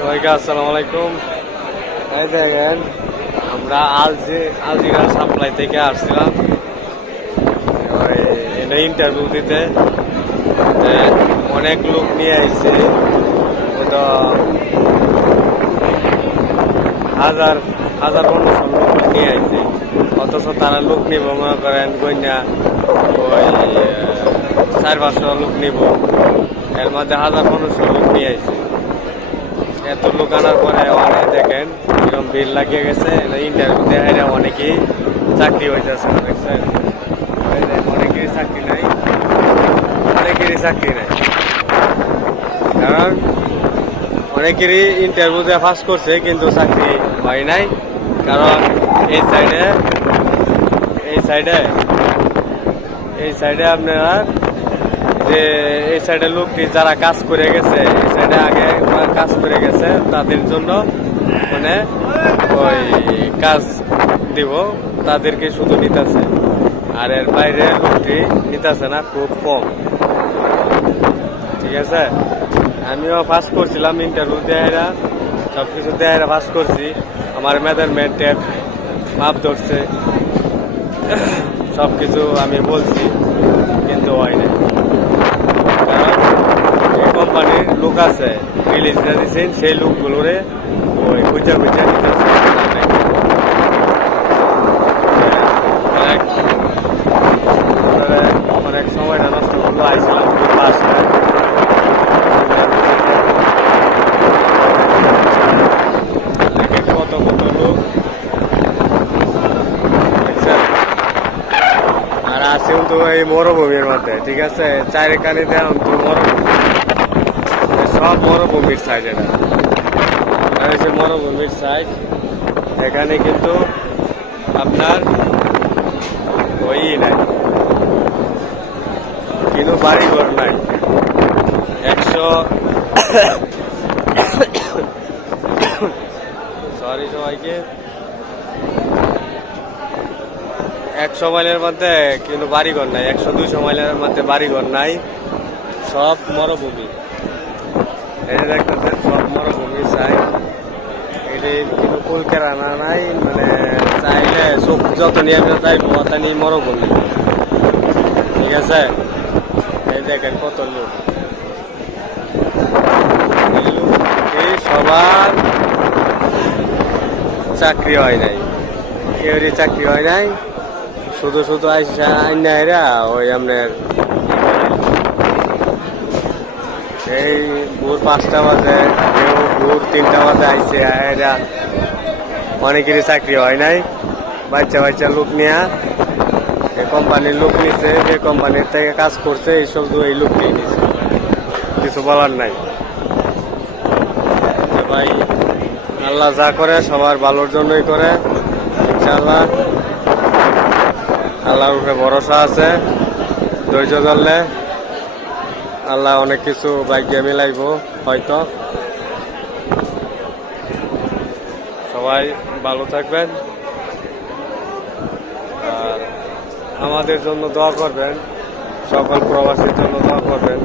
সবাইকে আসসালামু আলাইকুম। এই দেখেন আমরা আলজিরা সাপ্লাই থেকে আসছিলাম এনে ইন্টারভিউ দিতে। অনেক লোক নিয়ে আইছে, তো হাজার হাজার 1500 লোক নিয়ে আইছে, অথচ তারা লোক নিব মনে করেন গইনা ওই 400-500 লোক নিব, এর মধ্যে 1500 লোক নিয়ে আইছে। এত লোক আনার পরে অনেক দেখেন এরকম ভিড় লাগিয়ে গেছে। ইন্টারভিউ দেয় অনেকেই চাকরি হইতেছে, অনেকেরই চাকরি নাই, কারণ অনেকেরই ইন্টারভিউ দিয়ে পাস করছে কিন্তু চাকরি হয় নাই। কারণ এই সাইডে আপনারা যে এই সাইডে লোকটি যারা কাজ করে গেছে, এই সাইডে আগে কাজ করে গেছে, তাদের জন্য মানে ওই কাজ দিব, তাদেরকে শুধু নিতেছে, আর এর বাইরে লোকটি নিতেছে না, খুব কম। ঠিক আছে, আমিও পাস করছিলাম ইন্টারভিউ দেয়া, সবকিছু দেয়া পাস করছি। আমার মেজারমেন্টের মাপ ধরছে, সবকিছু আমি বলছি, কিন্তু হয় না। কোম্পানির লোক আছে রিলিজ দিয়েছেন, সেই লোকগুলোরে ওই বুঝা নিতেছে। অনেক সময়টা নষ্ট করলো, আইছিলাম বাসায়, কত লোক আর আছে তো এই মরুভূমির মধ্যে। ঠিক আছে, চারিখানি দেন তো মরুভূমি, সব মরুভূমির সাইড। এটা হচ্ছে মরুভূমির সাইড। এখানে কিন্তু আপনার ওই নাই, কিন্তু বাড়িঘর নাই। 100 সরি সবাইকে 100 মাইলের মধ্যে কিন্তু বাড়িঘর নাই, 100-200 মাইলের মধ্যে বাড়িঘর নাই, সব মরুভূমি। এটা দেখতেছেন সব মরুভূমি সাইড। এটি কিন্তু কুলকেরানা নাই, মানে চাইলে সব যত নিয়ে চাইবো অত নিয়ে মরুভূমি। ঠিক আছে, এই দেখেন কত লোক, সবার চাকরি হয় নাই, কেউরই চাকরি হয় নাই, শুধু আইসা আইনাইরা ওই আপনার এই ভোর 5টা বাজে, কেউ ভোর 3টা বাজে আইসে। এরা অনেকেরই চাকরি হয় নাই, বাচ্চা লোক নিয়ে এই কোম্পানির লোক নিছে, যে কোম্পানির থেকে কাজ করছে এইসব এই লোক নিয়ে নিছে, কিছু বলার নাই। ভাই আল্লাহ যা করে সবার ভালোর জন্যই করে, ইনশাআল্লাহ। আল্লাহর উপরে ভরসা আছে, ধৈর্য ধরলে আল্লাহ অনেক কিছু ভাগ্যে মিলাইব হয়তো। সবাই ভালো থাকবেন আর আমাদের জন্য দোয়া করবেন, সকল প্রবাসীর জন্য দোয়া করবেন।